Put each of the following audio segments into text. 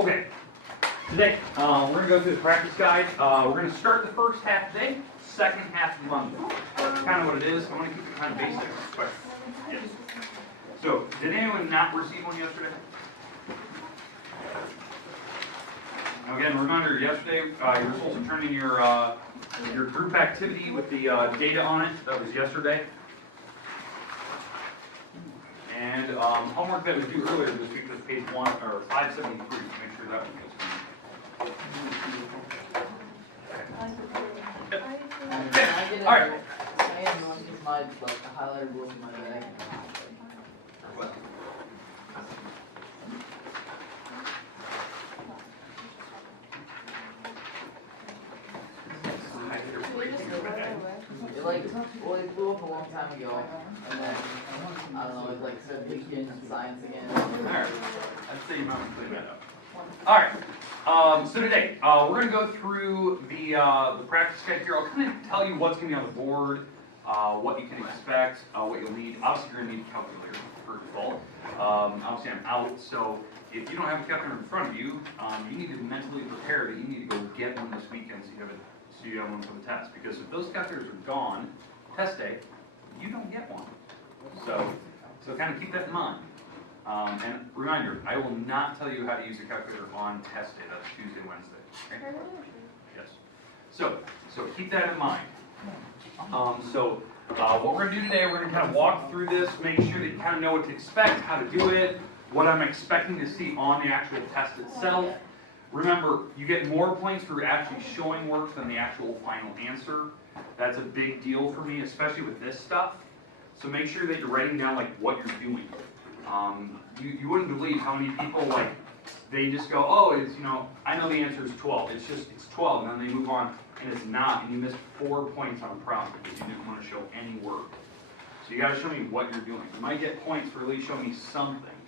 Okay, today we're going to go through the practice guide. We're going to start the first half today, second half Monday. That's kind of what it is. I want to keep it kind of basic. But, yes. So, did anyone not receive one yesterday? Now again, reminder, yesterday you were supposed to turn in your group activity with the data on it. That was yesterday. And homework that was due earlier this week was page 573. Make sure that one goes. Okay. All right. I am going to my the highlighter rules in my bag. What? It blew up a long time ago, and then, I don't know, it like said begin science again. Alright, I'd say you might want to clean that up. Alright, so today, we're going to go through the practice guide here. I'll kind of tell you what's going to be on the board, what you can expect, what you'll need. Obviously, you're going to need a calculator, first of all. Obviously, I'm out, so if you don't have a calculator in front of you, you need to mentally prepare that you need to go get one this weekend so you have one for the test. Because if those calculators are gone, test day, you don't get one. So kind of keep that in mind. And reminder, I will not tell you how to use a calculator on test day. That's Tuesday, Wednesday. Okay? Yes. So keep that in mind. What we're going to do today, we're going to kind of walk through this, make sure that you kind of know what to expect, how to do it, what I'm expecting to see on the actual test itself. Remember, you get more points for actually showing work than the actual final answer. That's a big deal for me, especially with this stuff. So make sure that you're writing down like what you're doing. You wouldn't believe how many people they just go, oh, it's I know the answer is 12. It's 12, and then they move on, and it's not, and you missed 4 points on a problem because you didn't want to show any work. So you got to show me what you're doing. You might get points for at least showing me something.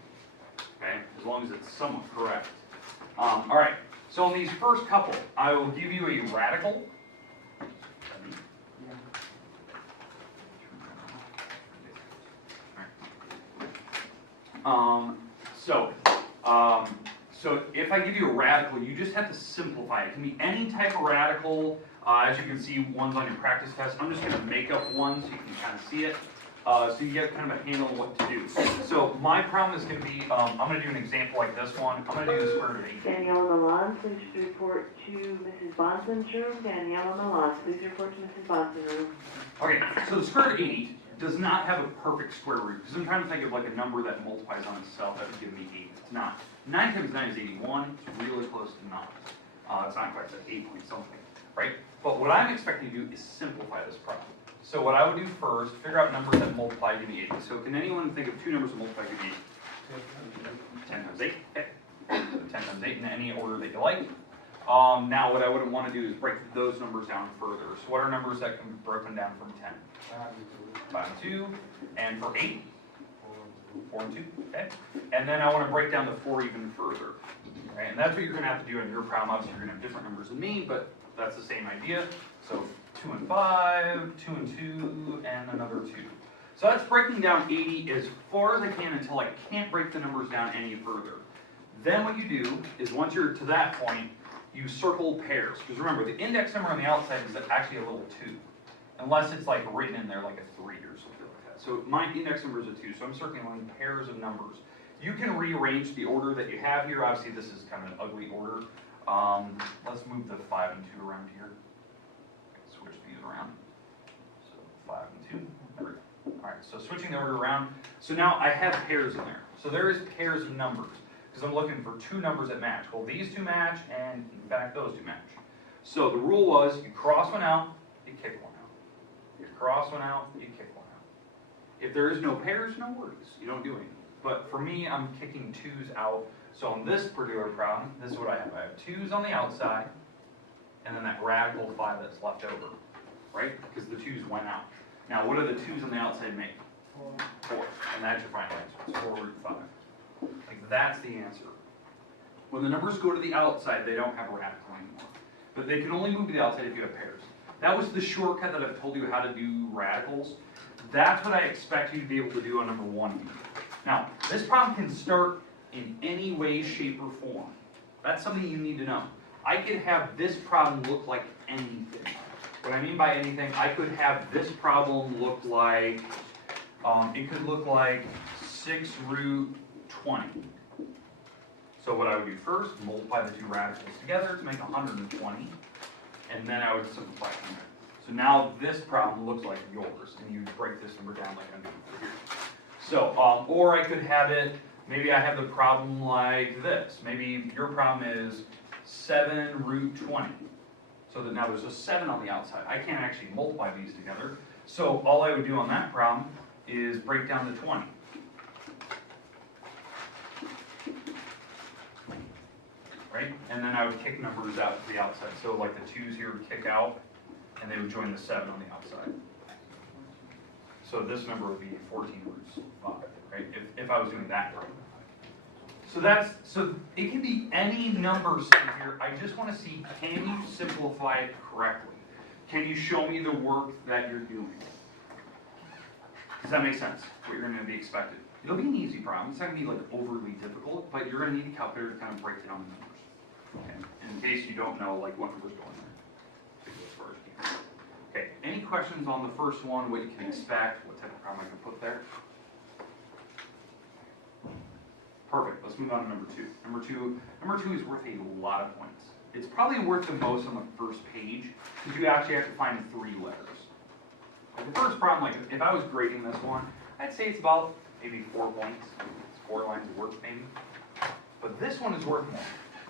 Okay, as long as it's somewhat correct. All right. So in these first couple, I will give you a radical. So if I give you a radical, you just have to simplify it. It can be any type of radical. As you can see, one's on your practice test. I'm just going to make up one so you can kind of see it. So you get kind of a handle on what to do. So my problem is going to be, I'm going to do an example like this one. I'm going to do the square root of 8. Danielle on the lawn, please report to Mrs. Bonson's room. Danielle on the lawn, please report to Mrs. Bonson's room. Okay, so the square root of 8 does not have a perfect square root, because I'm trying to think of like a number that multiplies on itself that would give me 8. It's not. 9 times 9 is 81. It's really close to 9. It's not quite, it's like 8 point something, right? But what I'm expecting to do is simplify this problem. So what I would do first, figure out numbers that multiply give me 8. So can anyone think of 2 numbers that multiply give me 8? 10 times 8. Okay. 10 times 8 in any order that you like. Now what I wouldn't want to do is break those numbers down further. So what are numbers that can be broken down from 10? 5 and 2. And for 8? 4 and 2. Okay. And then I want to break down the 4 even further. Okay. And that's what you're going to have to do in your problem. Obviously you're going to have different numbers than me, but that's the same idea. So 2 and 5, 2 and 2, and another 2. So that's breaking down 80 as far as I can until I can't break the numbers down any further. Then what you do is once you're to that point, you circle pairs. Because remember, the index number on the outside is actually a little 2. Unless it's like written in there like a 3 or something like that. So my index number is a 2, so I'm circling pairs of numbers. You can rearrange the order that you have here. Obviously this is kind of an ugly order. Let's move the 5 and 2 around here. Switch these around. So 5 and 2. There we go. Alright, so switching the order around. So now I have pairs in there. So there is pairs of numbers. Because I'm looking for 2 numbers that match. Well, these 2 match, and in fact, those 2 match. So the rule was, you cross one out, you kick one out. You cross one out, you kick one out. If there is no pairs, no worries. You don't do anything. But for me, I'm kicking 2s out. So on this particular problem, this is what I have. I have 2s on the outside, and then that radical 5 that's left over, right? Because the 2s went out. Now, what do the 2s on the outside make? 4. And that's your final answer. It's 4 root 5. Like, that's the answer. When the numbers go to the outside, they don't have a radical anymore. But they can only move to the outside if you have pairs. That was the shortcut that I've told you how to do radicals. That's what I expect you to be able to do on number 1. Now, this problem can start in any way, shape, or form. That's something you need to know. I could have this problem look like anything. What I mean by anything, I could have this problem look like, it could look like 6 root 20. So what I would do first, multiply the two radicals together to make 120, and then I would simplify from there. So now this problem looks like yours, and you break this number down like I'm doing over here. So, or I could have it, maybe I have the problem like this. Maybe your problem is 7 root 20. So that now there's a 7 on the outside. I can't actually multiply these together. So all I would do on that problem is break down the 20. Right? And then I would kick numbers out to the outside. So like the 2's here would kick out, and they would join the 7 on the outside. So this number would be 14 roots 5, right? If I was doing that problem. So it can be any number sitting here. I just want to see, can you simplify it correctly? Can you show me the work that you're doing? Does that make sense? What you're going to be expected. It'll be an easy problem. It's not going to be like overly difficult, but you're going to need a calculator to kind of break down the numbers. Okay? In case you don't know like what number's going there. As far as you can. Okay. Any questions on the first one? What you can expect? What type of problem I can put there? Perfect. Let's move on to number 2. Number two is worth a lot of points. It's probably worth the most on the first page because you actually have to find 3 letters. Like the first problem, like if I was grading this one, I'd say it's about maybe 4 points. It's 4 lines of work maybe. But this one is worth more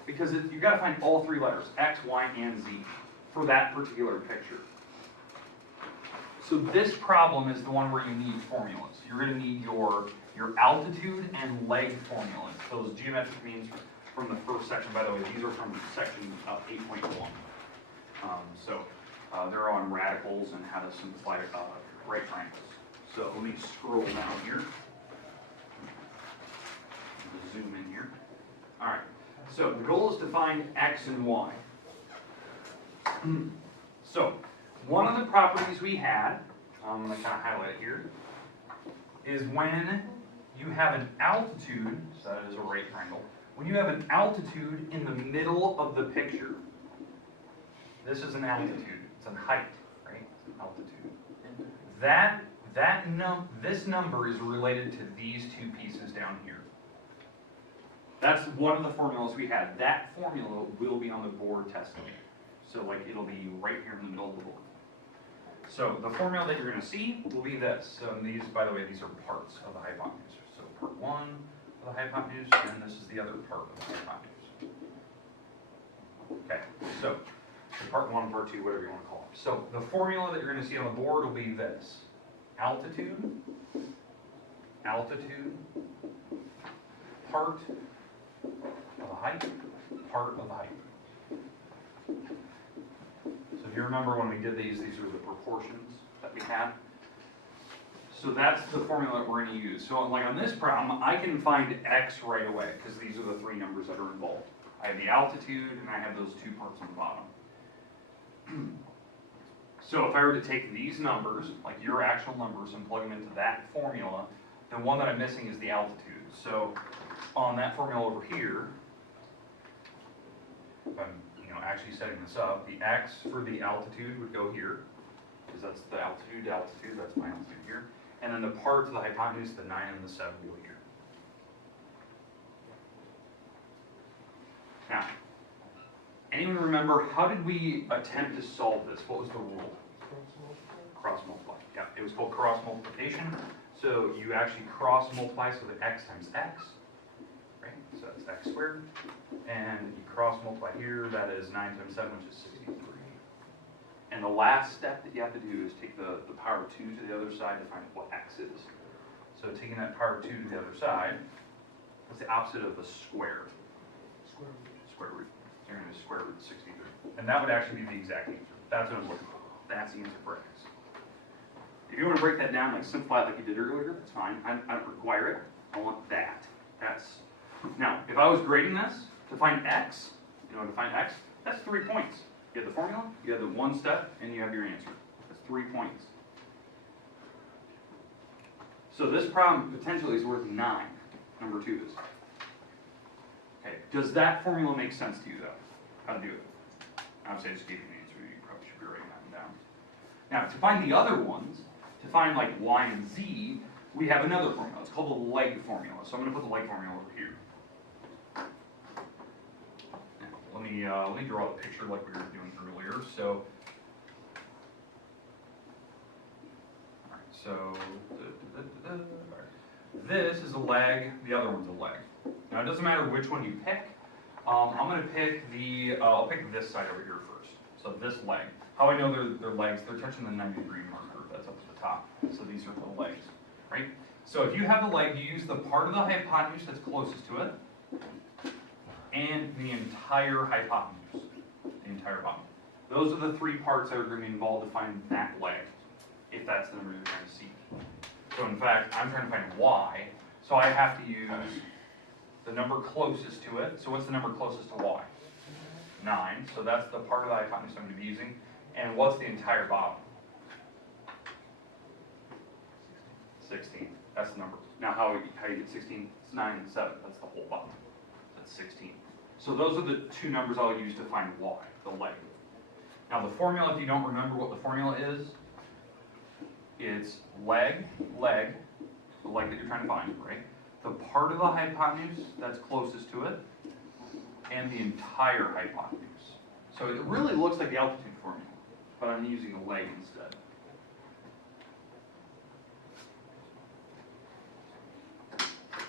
because you've got to find all 3 letters, X, Y, and Z, for that particular picture. So this problem is the one where you need formulas. You're going to need your altitude and leg formulas. Those geometric means from the first section, by the way, these are from section 8.1. They're on radicals and how to simplify right triangles. So let me scroll down here. Zoom in here. All right. So the goal is to find X and Y. So one of the properties we had, I'm going to kind of highlight it here, is when you have an altitude, so that is a right triangle, when you have an altitude in the middle of the picture, this is an altitude, it's a height, right? Altitude. This number is related to these 2 pieces down here. That's one of the formulas we had. That formula will be on the board testing. So like it'll be right here in the middle of the board. So the formula that you're going to see will be this. So these, by the way, these are parts of the hypotenuse. So part 1 of the hypotenuse, and this is the other part of the hypotenuse. Okay, so part 1, part 2, whatever you want to call it. So the formula that you're going to see on the board will be this. Altitude, part of the height, part of the height. So if you remember when we did these are the proportions that we had. So that's the formula that we're going to use. So like on this problem, I can find X right away because these are the 3 numbers that are involved. I have the altitude and I have those 2 parts on the bottom. So if I were to take these numbers, like your actual numbers, and plug them into that formula, then one that I'm missing is the altitude. So on that formula over here, if I'm actually setting this up, the X for the altitude would go here, because that's the altitude, that's my altitude here. And then the part of the hypotenuse, the 9 and the 7 go here. Now, anyone remember, how did we attempt to solve this? What was the rule? Cross multiply. Yeah, it was called cross multiplication. So you actually cross multiply, so the X times X, right? So that's X squared. And you cross multiply here, that is 9 times 7, which is 63. And the last step that you have to do is take the power of 2 to the other side to find what X is. So taking that power of 2 to the other side, what's the opposite of a square? Square root. You're going to square root 63. And that would actually be the exact answer. That's what I'm looking for. That's the answer for X. If you want to break that down, like simplify it like you did earlier, that's fine. I don't require it. I want that. Now, if I was grading this to find X, that's 3 points. You have the formula, you have the one step, and you have your answer. That's 3 points. So this problem potentially is worth 9. Number 2 is. Okay, does that formula make sense to you though? How to do it? Obviously I just gave you the answer, you probably should be writing that down. Now to find the other ones, to find like y and z, we have another formula. It's called the leg formula. So I'm going to put the leg formula over here. Now, let me draw the picture like we were doing earlier. So, all right. So this is a leg. The other one's a leg. Now it doesn't matter which one you pick. I'm going to pick I'll pick this side over here first. So this leg. How I know they're legs? They're touching the 90-degree marker. That's up to the top. So these are the legs. Right? So if you have the leg, you use the part of the hypotenuse that's closest to it, and the entire hypotenuse, the entire bottom. Those are the three parts that are going to be involved to find that leg, if that's the number you're trying to see. So in fact, I'm trying to find y, so I have to use the number closest to it. So what's the number closest to y? 9, so that's the part of the hypotenuse I'm going to be using. And what's the entire bottom? 16. That's the number. Now how you get 16? It's 9 and 7. That's the whole bottom. That's 16. So those are the two numbers I'll use to find y, the leg. Now the formula, if you don't remember what the formula is, it's leg, the leg that you're trying to find, right? The part of the hypotenuse that's closest to it, and the entire hypotenuse. So it really looks like the altitude formula, but I'm using a leg instead.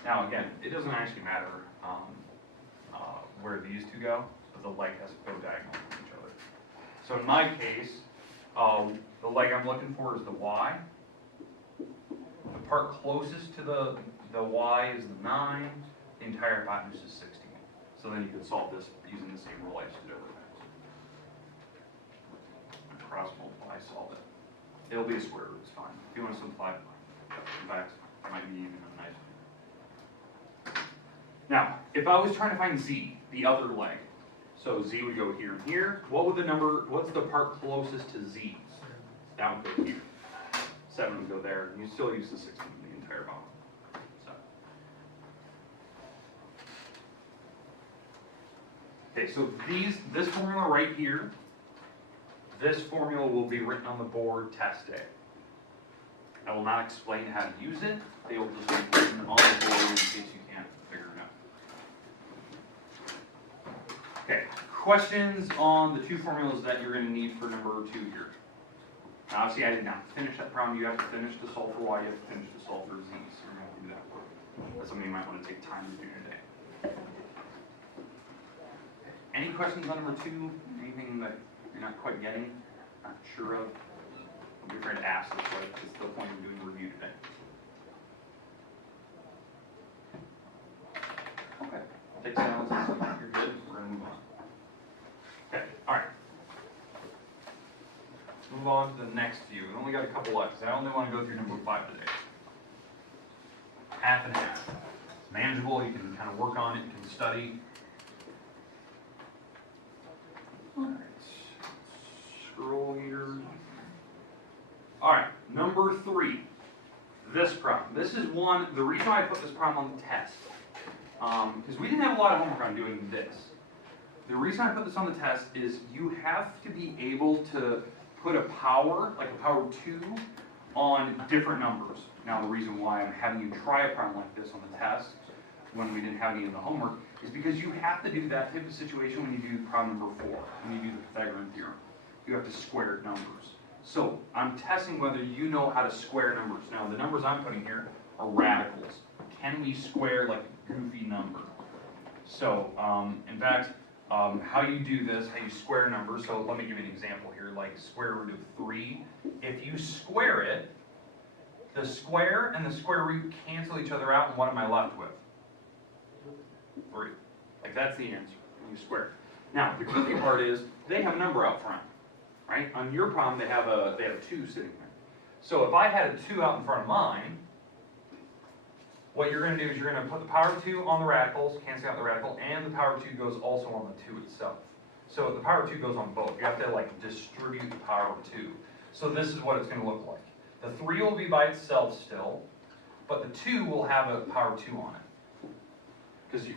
Now again, it doesn't actually matter where these two go, but the leg has to go diagonal from each other. So in my case, the leg I'm looking for is the y. The part closest to the y is the 9. The entire hypotenuse is 16. So then you can solve this using the same rule I just did over there. Cross multiply, solve it. It'll be a square root, it's fine. If you want to simplify, in fact, it might be even a nice one. Now, if I was trying to find z, the other leg, so z would go here and here, what's the part closest to z's? That would go here. 7 would go there, and you still use the 16 in the entire bottom. So. Okay, so this formula right here, this formula will be written on the board test day. I will not explain how to use it. They will just be written on the board in case you can't figure it out. Okay, questions on the two formulas that you're going to need for number 2 here? Now, obviously, I did not finish that problem. You have to finish to solve for y, you have to finish to solve for z, so you're going to do that work. That's something you might want to take time to do today. Any questions on number 2? Anything that you're not quite getting, not sure of? Don't be afraid to ask. It's the point of doing a review today. Okay, take silence. You're good. We're going to move on. Okay, all right. Move on to the next few. We only got a couple left, because I only want to go through number 5 today. Half and half. It's manageable. You can kind of work on it. You can study. All right. Scroll here. All right. Number 3. This problem. This is one. The reason why I put this problem on the test, because we didn't have a lot of homework on doing this. The reason I put this on the test is you have to be able to put a power, like a power 2, on different numbers. Now the reason why I'm having you try a problem like this on the test, when we didn't have any in the homework, is because you have to do that type of situation when you do problem number 4, when you do the Pythagorean theorem. You have to square numbers. So I'm testing whether you know how to square numbers. Now the numbers I'm putting here are radicals. Can we square like a goofy number? So in fact, how you do this, how you square numbers, so let me give you an example here, like square root of 3. If you square it, the square and the square root cancel each other out, and what am I left with? 3. Like that's the answer when you square it. Now, the goofy part is, they have a number out front, right? On your problem, they have a 2 sitting there. So if I had a 2 out in front of mine, what you're going to do is you're going to put the power of 2 on the radicals, cancel out the radical, and the power of 2 goes also on the 2 itself. So the power of 2 goes on both. You have to like distribute the power of 2. So this is what it's going to look like. The 3 will be by itself still, but the 2 will have a power of 2 on it. because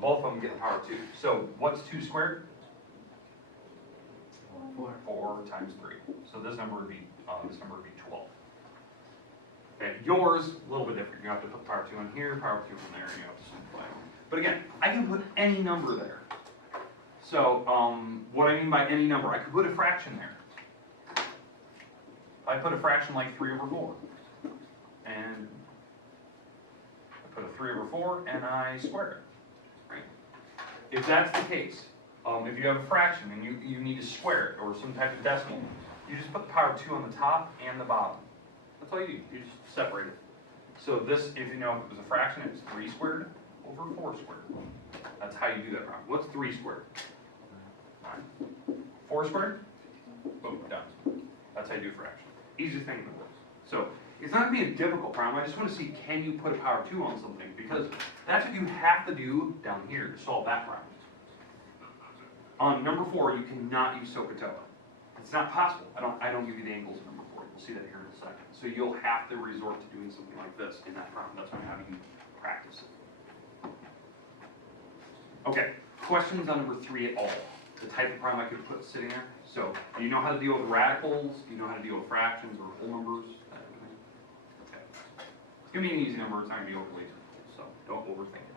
both of them get the power of 2. So what's 2 squared? 4 times 3. So this number would be 12. Okay, yours, a little bit different. You have to put power 2 in here, power 2 in there, and you have to simplify. But again, I can put any number there. So what I mean by any number, I could put a fraction there. I put a fraction like 3 over 4. And I put a 3 over 4 and I square it. Right? If that's the case, if you have a fraction and you need to square it or some type of decimal, you just put the power of 2 on the top and the bottom. That's all you do. You just separate it. So this, if you know if it was a fraction, it's 3 squared over 4 squared. That's how you do that problem. What's 3 squared? 9. 4 squared? Boom, done. That's how you do a fraction. Easiest thing in the world. So it's not going to be a difficult problem. I just want to see, can you put a power of 2 on something? Because that's what you have to do down here to solve that problem. On number 4, you cannot use SOHCAHTOA. It's not possible. I don't give you the angles of number 4. We'll see that here in a second. So you'll have to resort to doing something like this in that problem. That's why I'm having you practice it. Okay, questions on number 3 at all? The type of problem I could put sitting there. So, do you know how to deal with radicals? Do you know how to deal with fractions or whole numbers? That kind of thing? Okay. It's going to be an easy number. It's not going to be overly difficult. So, don't overthink it.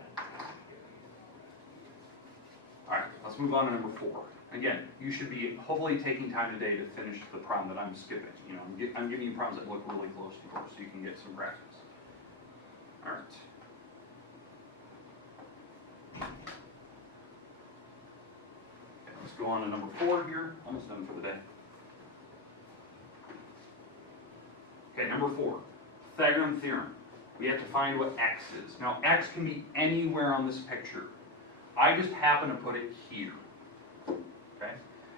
Alright, let's move on to number 4. Again, you should be hopefully taking time today to finish the problem that I'm skipping. You know, I'm giving you problems that look really close to yours so you can get some practice. Alright. Let's go on to number 4 here. Almost done for the day. Okay, number 4. Pythagorean theorem. We have to find what x is. Now, x can be anywhere on this picture. I just happen to put it here. Okay?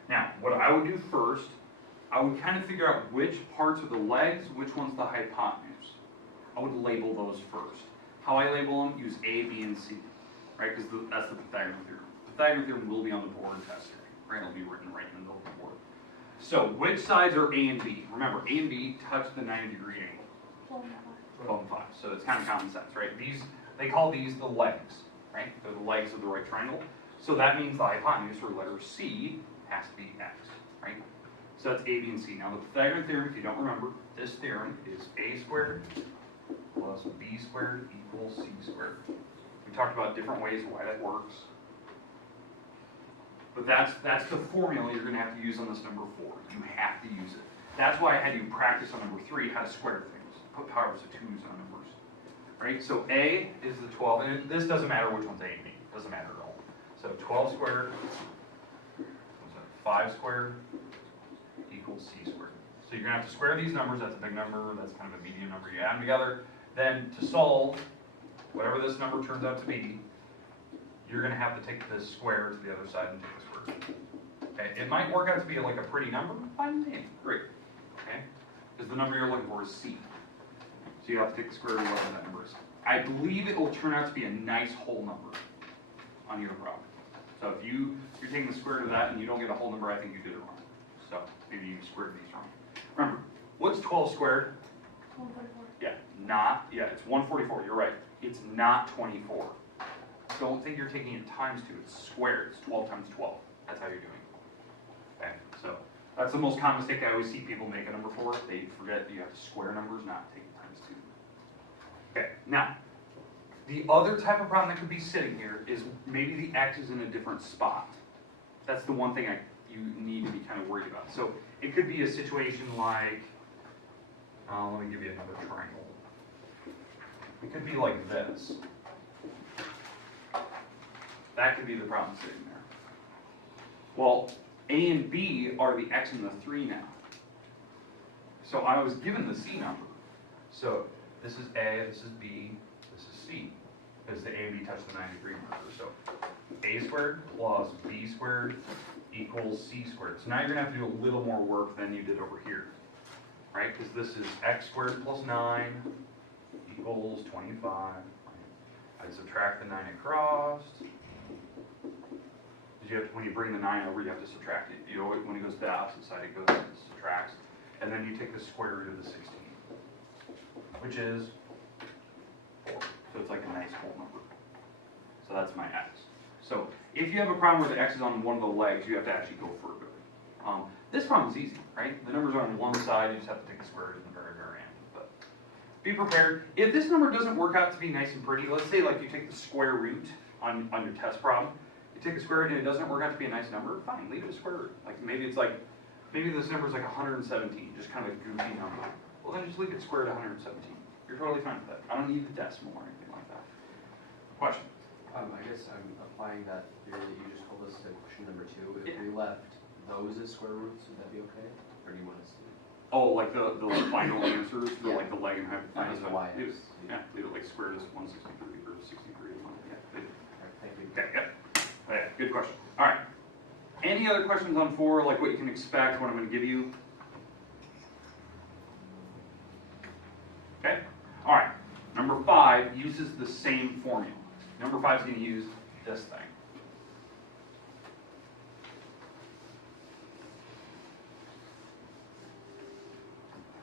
Now, what I would do first, I would kind of figure out which parts are the legs, which one's the hypotenuse. I would label those first. How I label them? Use A, B, and C. Right? Because that's the Pythagorean theorem. Pythagorean theorem will be on the board test here. Right? It'll be written right in the middle of the board. So, which sides are A and B? Remember, A and B touch the 90-degree angle. 12 and 5. So it's kind of common sense, right? They call these the legs, right? They're the legs of the right triangle. So that means the hypotenuse, or letter C, has to be x, right? So that's A, B, and C. Now the Pythagorean theorem, if you don't remember, this theorem is A squared plus B squared equals C squared. We talked about different ways why that works. But that's the formula you're going to have to use on this number 4. You have to use it. That's why I had you practice on number 3 how to square things. Put powers of 2's on numbers. Right? So A is the 12, and this doesn't matter which one's A and B. It doesn't matter at all. So 12 squared, 5 squared equals C squared. So you're going to have to square these numbers. That's a big number. That's kind of a medium number. You add them together. Then to solve whatever this number turns out to be, you're going to have to take this square to the other side and take the square root. Okay, it might work out to be like a pretty number. Fine name. Great. Okay? Because the number you're looking for is C. So you have to take the square root of whatever that number is. I believe it will turn out to be a nice whole number on your problem. So if you're taking the square root of that and you don't get a whole number, I think you did it wrong. So maybe you squared these wrong. Remember, what's 12 squared? 144. Yeah, it's 144. You're right. It's not 24. Don't think you're taking it times 2. It's squared. It's 12 times 12. That's how you're doing it. Okay, so that's the most common mistake I always see people make at number 4. They forget that you have to square numbers, not take it times 2. Okay, now, the other type of problem that could be sitting here is maybe the x is in a different spot. That's the one thing you need to be kind of worried about. So it could be a situation like, let me give you another triangle. It could be like this. That could be the problem sitting there. Well, A and B are the x and the 3 now. So I was given the C number. So this is A, this is B, this is C. Because the A and B touch the 90-degree marker. So A squared plus B squared equals C squared. So now you're going to have to do a little more work than you did over here. Right? Because this is x squared plus 9 equals 25. I subtract the 9 across. When you bring the 9 over, you have to subtract it. You know, when it goes to the opposite side, it goes and subtracts. And then you take the square root of the 16, which is 4. So it's like a nice whole number. So So that's my x. So if you have a problem where the x is on one of the legs, you have to actually go further. This problem is easy, right? The numbers are on one side, you just have to take the square root in the very, very end. But be prepared. If this number doesn't work out to be nice and pretty, let's say like you take the square root on your test problem, you take the square root and it doesn't work out to be a nice number, fine, leave it a square root. Like maybe it's like, maybe this number is like 117, just kind of a goofy number. Well then just leave it square root of 117. You're totally fine with that. I don't need the decimal or anything like that. Question? I guess I'm applying that theory that you just told us to question number 2. If Yeah. we left those as square roots, would that be okay? Or do you want us to? Oh, like the final answers for Yeah. like the leg and Minus the y. leave it, yeah, leave it like square root is 163 or 63 or something. Yeah, leave it. Alright, thank you. Okay, yep. Oh, yeah, good question. All right. Any other questions on 4, like what you can expect, what I'm going to give you? Okay. All right. Number 5 uses the same formula. Number 5 is going to use this thing.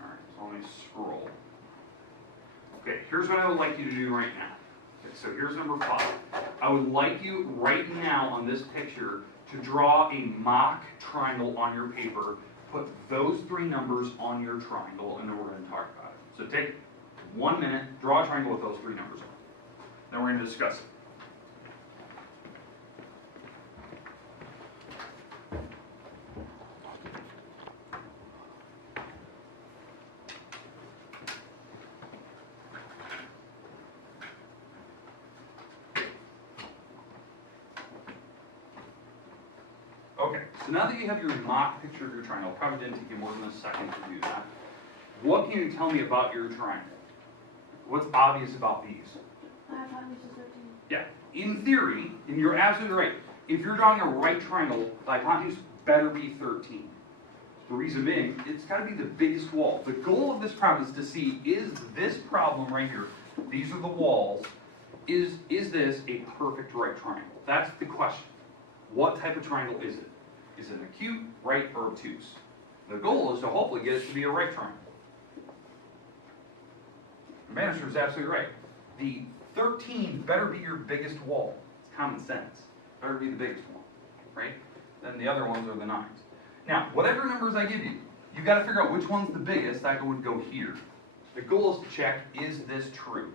All right, so let me scroll. Okay, here's what I would like you to do right now. Okay, so here's number 5. I would like you right now on this picture to draw a mock triangle on your paper. Put those 3 numbers on your triangle, and then we're going to talk about it. So take 1 minute, draw a triangle with those 3 numbers on. Then we're going to discuss it. Okay, so now that you have your mock picture of your triangle, probably didn't take you more than a second to do that. What can you tell me about your triangle? What's obvious about these? Hypotenuse is 13. Yeah, in theory, and you're absolutely right, if you're drawing a right triangle, the hypotenuse better be 13. The reason being, it's got to be the biggest wall. The goal of this problem is to see, is this problem right here, these are the walls, is this a perfect right triangle? That's the question. What type of triangle is it? Is it an acute, right, or obtuse? The goal is to hopefully get it to be a right triangle. The manager is absolutely right. The 13 better be your biggest wall. It's common sense. Better be the biggest one, right? Then the other ones are the 9s. Now, whatever numbers I give you, you've got to figure out which one's the biggest. That would go here. The goal is to check, is this true?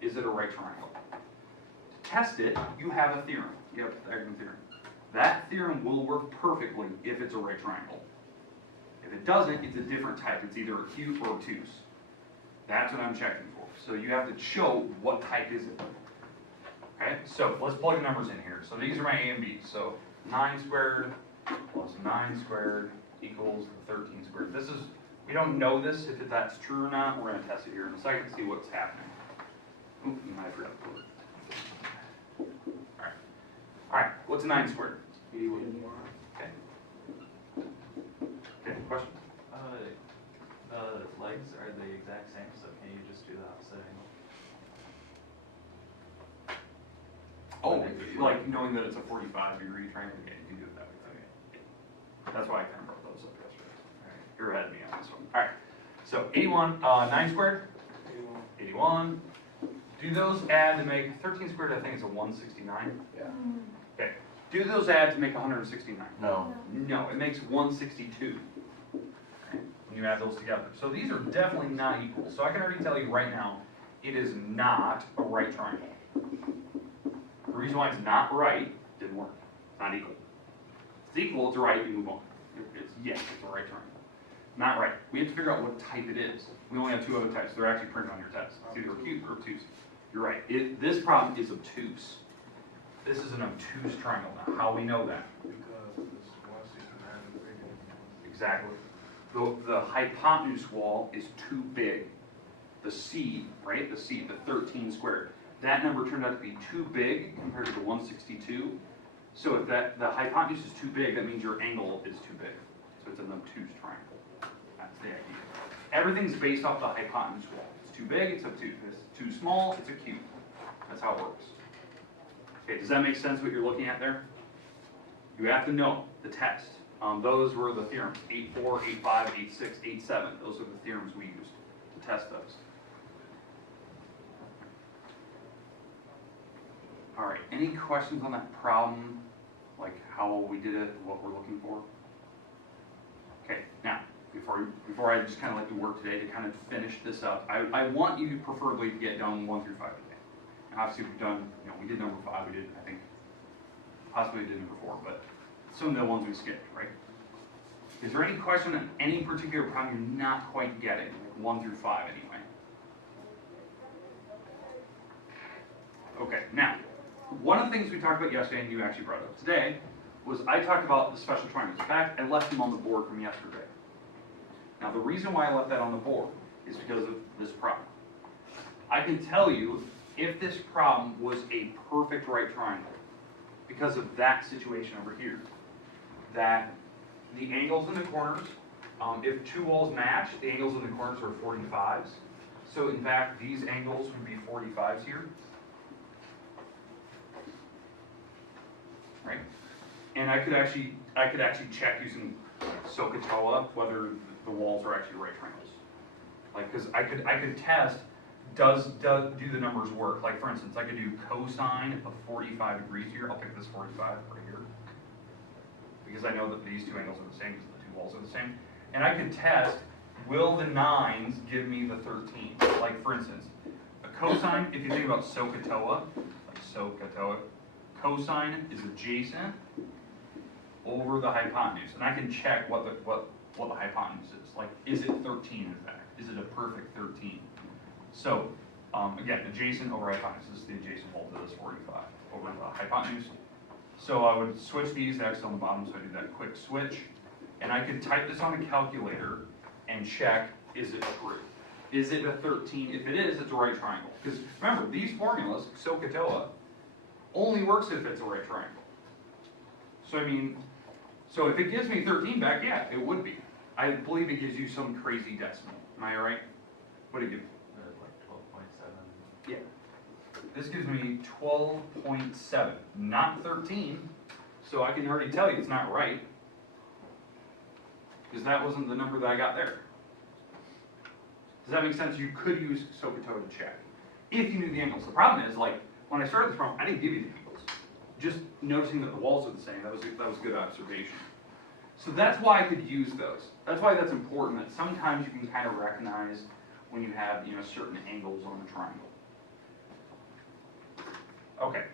Is it a right triangle? To test it, you have a theorem. You have a Pythagorean theorem. That theorem will work perfectly if it's a right triangle. If it doesn't, it's a different type. It's either acute or obtuse. That's what I'm checking for. So you have to show what type is it. Okay, so let's plug numbers in here. So these are my A and B. So 9 squared plus 9 squared equals 13 squared. This is, we don't know this, if that's true or not. We're going to test it here in a second to see what's happening. Oop, I forgot to put it. All right, what's 9 squared? 81. Okay. Okay, question? The legs are the exact same, so can you just do the opposite angle? Oh, like knowing that it's a 45-degree triangle, yeah, you can do it that way. Okay. That's why I kind of brought those up yesterday. All right, you're ahead of me on this one. All right, so 81, 9 squared? 81. Do those add to make 13 squared? I think it's a 169. Yeah. Okay. Do those add to make 169? No. No, it makes 162. Okay, when you add those together. So these are definitely not equal. So I can already tell you right now, it is not a right triangle. The reason why it's not right didn't work. It's not equal. If it's equal, it's right, you move on. Yes, it's a right triangle. Not right. We have to figure out what type it is. We only have 2 other types. They're actually printed on your test. It's either acute or obtuse. You're right. This problem is obtuse. This is an obtuse triangle. Now, how we know that? Because this 169 is bigger than Exactly. The hypotenuse wall is too big. The C, right? The C, the 13 squared. That number turned out to be too big compared to the 162. So if the hypotenuse is too big, that means your angle is too big. So it's an obtuse triangle. That's the idea. Everything's based off the hypotenuse wall. It's too big, it's obtuse. If it's too small, it's acute. That's how it works. Okay, does that make sense what you're looking at there? You have to know the test. Those were the theorems, 8.4, 8.5, 8.6, 8.7. Those are the theorems we used to test those. All right, any questions on that problem? Like how we did it, what we're looking for? Okay, now, before I just kind of let you work today to kind of finish this up, I want you preferably to get done 1 through 5 today. And obviously we've done, we did number 5, we did, I think, possibly did number 4, but some of the ones we skipped, right? Is there any question on any particular problem you're not quite getting, 1 through 5 anyway? Okay, now, one of the things we talked about yesterday, and you actually brought up today, was I talked about the special triangles. In fact, I left them on the board from yesterday. Now, the reason why I left that on the board is because of this problem. I can tell you if this problem was a perfect right triangle, because of that situation over here, that the angles in the corners, if 2 walls match, the angles in the corners are 45s. So in fact, these angles would be 45s here. Right? And I could actually check using SOHCAHTOA whether the walls are actually right triangles. Like, because I could test, do the numbers work? Like, for instance, I could do cosine of 45 degrees here. I'll pick this 45 right here, because I know that these 2 angles are the same because the 2 walls are the same. And I could test, will the 9s give me the 13? Like, for instance, a cosine, if you think about SOHCAHTOA, cosine is adjacent over the hypotenuse, and I can check what the hypotenuse is. Like, is it 13 in fact? Is it a perfect 13? So, again, adjacent over hypotenuse is the adjacent wall to this 45 over the hypotenuse. So I would switch these X on the bottom, so I do that quick switch, and I could type this on a calculator and check, is it true? Is it a 13? If it is, it's a right triangle. Because remember, these formulas, SOHCAHTOA, only works if it's a right triangle. So I mean, so if it gives me 13 back, yeah, it would be. I believe it gives you some crazy decimal. Am I right? What did it give me? Like 12.7. Yeah. This gives me 12.7, not 13. So I can already tell you it's not right, because that wasn't the number that I got there. Does that make sense? You could use SOHCAHTOA to check if you knew the angles. The problem is, like, when I started this problem, I didn't give you the angles. Just noticing that the walls are the same, that was a good observation. So that's why I could use those. That's why that's important, that sometimes you can kind of recognize when you have, certain angles on the triangle. Okay.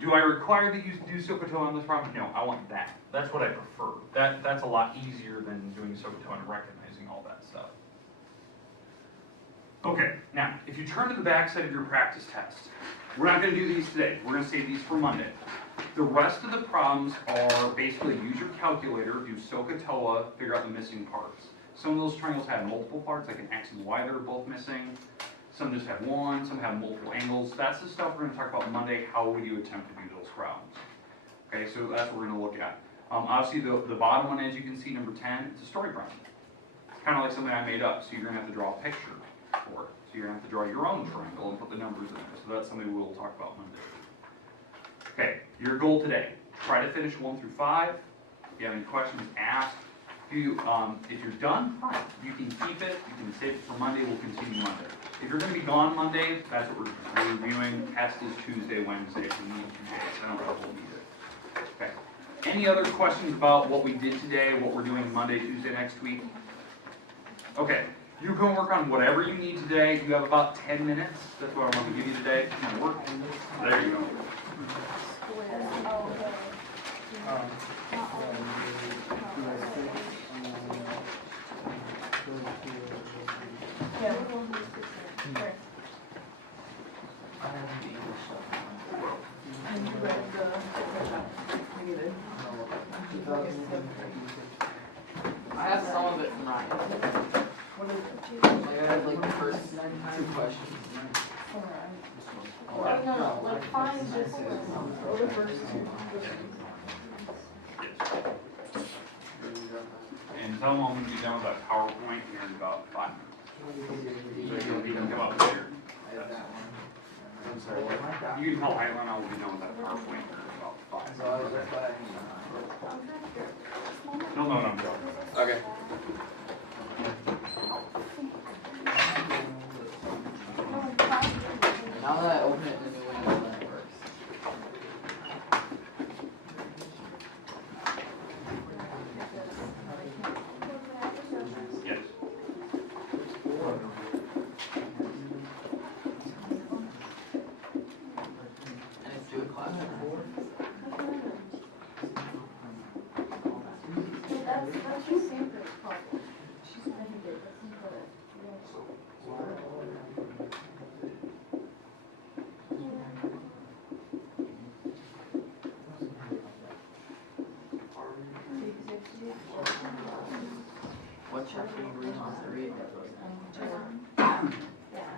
Do I require that you do SOHCAHTOA on this problem? No, I want that. That's what I prefer. That's a lot easier than doing SOHCAHTOA and recognizing all that stuff. Okay, now, if you turn to the back side of your practice test, we're not going to do these today. We're going to save these for Monday. The rest of the problems are basically use your calculator, do SOHCAHTOA, figure out the missing parts. Some of those triangles have multiple parts, like an X and Y that are both missing. Some just have one, some have multiple angles. That's the stuff we're going to talk about Monday, how would you attempt to do those problems. Okay, so that's what we're going to look at. Obviously, the bottom one, as you can see, number 10, it's a story problem. It's kind of like something I made up, so you're going to have to draw a picture for it. So you're going to have to draw your own triangle and put the numbers in there. So that's something we'll talk about Monday. Okay, your goal today, try to finish 1 through 5. If you have any questions, ask. If you're done, fine. You can keep it, you can save it for Monday, we'll continue Monday. If you're going to be gone Monday, that's what we're reviewing. Test is Tuesday, Wednesday, if we need 2 days. I don't know if we'll need it. Okay. Any other questions about what we did today, what we're doing Monday, Tuesday, next week? Okay. You can work on whatever you need today. You have about 10 minutes. That's what I want to give you today. You can work. There you go. I have some of it from Ryan. Like, I had like the first 2 questions. No, like 5 just the first 2. And tell them I'm going to be done with that PowerPoint here in about 5 minutes. So you'll be done about there. I'm sorry, what? You can tell Highland I will be done with that PowerPoint here in about 5 minutes. You'll know what I'm talking about. Okay. Now that I open it in the new window, then it works. what chapter number he wants to read. Yeah.